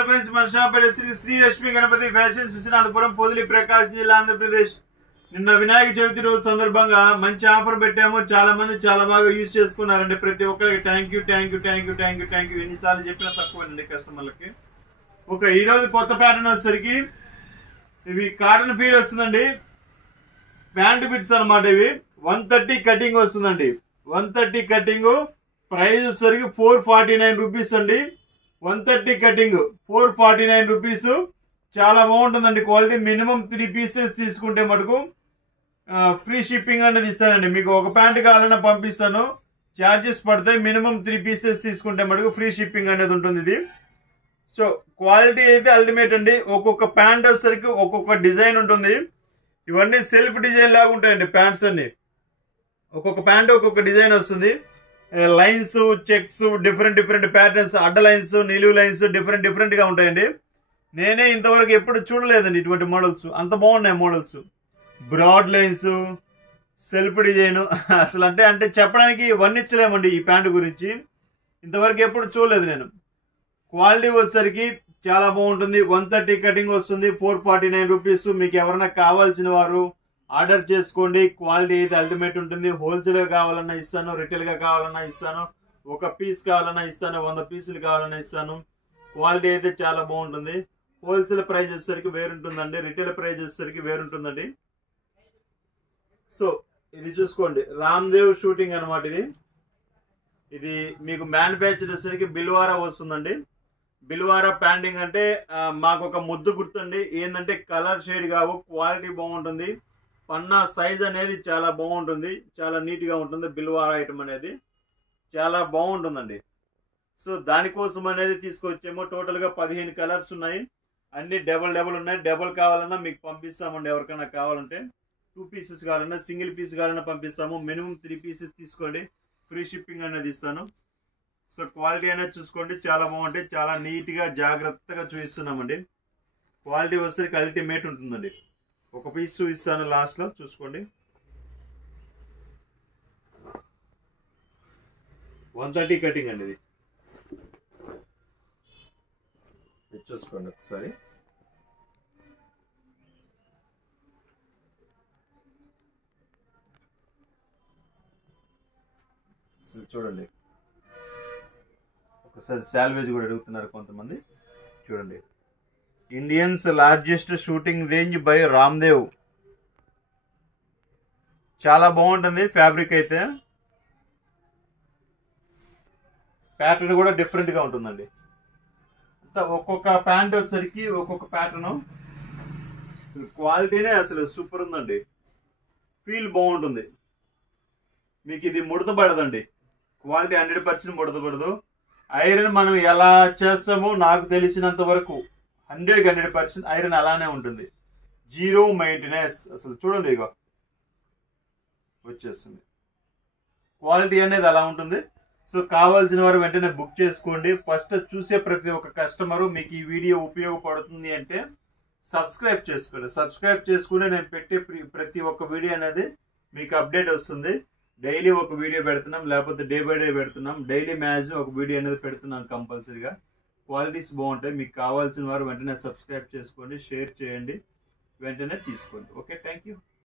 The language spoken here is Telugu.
హలో ఫ్రెండ్స్, మన షాప్ శ్రీ లక్ష్మీ గణపతి ఫ్యాషన్స్, విశ్వనాథపురం, పొదిలి, ప్రకాశం జిల్లా, ఆంధ్రప్రదేశ్. నిన్న వినాయక చవితి రోజు సందర్భంగా మంచి ఆఫర్ పెట్టాము. చాలా మంది చాలా బాగా యూజ్ చేసుకున్నారండి. ప్రతి ఒక్కరికి థ్యాంక్ యూ. ఎన్నిసార్లు చెప్పినా తక్కువేనండి కస్టమర్లకి. ఈ రోజు కొత్త ప్యాటర్న్ వచ్చేసరికి ఇవి కాటన్ ఫీల్ వస్తుందండి. ప్యాంట్ బిట్స్ అనమాట. ఇవి 130 కటింగ్ వస్తుందండి. 130 కటింగ్ ప్రైస్ వచ్చేసరికి 449 రూపీస్ అండి. 130 కటింగ్ 449 రూపీస్. చాలా బాగుంటుందండి క్వాలిటీ. మినిమం 3 పీసెస్ తీసుకుంటే మటుకు ఫ్రీ షిప్పింగ్ అనేది ఇస్తానండి. మీకు ఒక ప్యాంట్ కావాలన్నా పంపిస్తాను, ఛార్జెస్ పడతాయి. మినిమం 3 పీసెస్ తీసుకుంటే మటుకు ఫ్రీ షిప్పింగ్ అనేది ఉంటుంది ఇది. సో క్వాలిటీ అయితే అల్టిమేట్ అండి. ఒక్కొక్క ప్యాంట్ వచ్చేసరికి ఒక్కొక్క డిజైన్ ఉంటుంది. ఇవన్నీ సెల్ఫ్ డిజైన్ లాగా ఉంటాయండి ప్యాంట్స్ అన్ని. ఒక్కొక్క ప్యాంట్ ఒక్కొక్క డిజైన్ వస్తుంది. లైన్స్, చెక్స్, డిఫరెంట్ ప్యాటర్న్స్, అడ్డ లైన్స్, నిలువు లైన్స్ డిఫరెంట్ గా ఉంటాయండి. నేనే ఇంతవరకు ఎప్పుడు చూడలేదండి ఇటువంటి మోడల్స్. అంత బాగున్నాయి models. Broad lines, self design. అసలు అంటే చెప్పడానికి వర్ణించలేమండి ఈ ప్యాంట్ గురించి. ఇంతవరకు ఎప్పుడు చూడలేదు నేను. క్వాలిటీ వచ్చేసరికి చాలా బాగుంటుంది. 130 కటింగ్ వస్తుంది. 449 రూపీస్. మీకు ఎవరైనా కావాల్సిన వారు ఆర్డర్ చేసుకోండి. క్వాలిటీ అయితే అల్టిమేట్ ఉంటుంది. హోల్సేల్ గా కావాలన్నా ఇస్తాను, రిటైల్ గా కావాలన్నా ఇస్తాను, ఒక పీస్ కావాలన్నా ఇస్తాను, 100 పీసులు కావాలన్నా ఇస్తాను. క్వాలిటీ అయితే చాలా బాగుంటుంది. హోల్సేల్ ప్రైస్ వచ్చేసరికి వేరుంటుందండి, రిటైల్ ప్రైస్ వచ్చేసరికి వేరుంటుందండి. సో ఇది చూసుకోండి, రామ్దేవ్ షూటింగ్ అనమాట. ఇది మీకు మ్యానుఫ్యాక్చర్ వచ్చేసరికి బిల్వారా వస్తుందండి. బిల్వారా ప్యాంటింగ్ అంటే మాకు ఒక ముద్దు గుర్తుంది. ఏంటంటే కలర్ షేడ్ కావు, క్వాలిటీ బాగుంటుంది. పన్నా సైజ్ అనేది చాలా బాగుంటుంది, చాలా నీట్ గా ఉంటుంది. బిల్వారా ఐటమ్ అనేది చాలా బాగుంటుందండి. సో దానికోసం అనేది తీసుకొచ్చేమో. టోటల్ గా 15 కలర్స్ ఉన్నాయి. అన్ని డబల్ ఉన్నాయి. డబల్ కావాలన్నా మీకు పంపిస్తామండి. ఎవరికైనా కావాలంటే 2 పీసెస్ కావాలన్నా, సింగిల్ పీస్ కావాలన్నా పంపిస్తాము. మినిమం 3 పీసెస్ తీసుకోండి, ఫ్రీ షిప్పింగ్ అనేది ఇస్తాను. సో క్వాలిటీ అనేది చూసుకోండి, చాలా బాగుంటాయి. చాలా నీట్ గా జాగ్రత్తగా చూపిస్తున్నామండి. క్వాలిటీ వచ్చేసరికి అల్టిమేట్ ఉంటుందండి. ఒక పీస్ చూపిస్తాను లాస్ట్ లో, చూసుకోండి. 130 కటింగ్ అండి. ఇది చూసుకోండి ఒకసారి. చూడండి ఒకసారి శాల్వేజ్ కూడా అడుగుతున్నారు కొంతమంది. చూడండి, Indians largest shooting range by Ramdev. చాలా బాగుంటుంది ఫ్యాబ్రిక్ అయితే. ప్యాటర్న్ కూడా డిఫరెంట్ గా ఉంటుందండి. ఒక్కొక్క ప్యాంట్ వచ్చేసరికి ఒక్కొక్క ప్యాటర్న్. క్వాలిటీనే అసలు సూపర్ ఉందండి. ఫీల్ బాగుంటుంది. మీకు ఇది ముడత పడదండి. క్వాలిటీ 100% ముడత పడదు. ఐరన్ మనం ఎలా చేస్తామో నాకు తెలిసినంత వరకు 100% ఐరన్ అలానే ఉంటుంది. Zero maintenance. అసలు చూడండి, ఇగో వచ్చేస్తుంది. క్వాలిటీ అనేది అలా ఉంటుంది. సో కావాల్సిన వారు వెంటనే బుక్ చేసుకోండి. ఫస్ట్ చూసే ప్రతి ఒక్క కస్టమరు మీకు ఈ వీడియో ఉపయోగపడుతుంది అంటే సబ్స్క్రైబ్ చేసుకోండి. సబ్స్క్రైబ్ చేసుకుంటే నేను పెట్టే ప్రతి ఒక్క వీడియో అనేది మీకు అప్డేట్ వస్తుంది. డైలీ ఒక వీడియో పెడుతున్నాం, లేకపోతే డే బై డే పెడుతున్నాం. డైలీ మ్యాక్సిమం ఒక వీడియో అనేది పెడుతున్నాం కంపల్సరీగా. క్వాలిటీస్ బాగుంటాయి. మీకు కావాల్సిన వారు వెంటనే సబ్స్క్రైబ్ చేసుకోండి, షేర్ చేయండి, వెంటనే తీసుకోండి. Okay, thank you.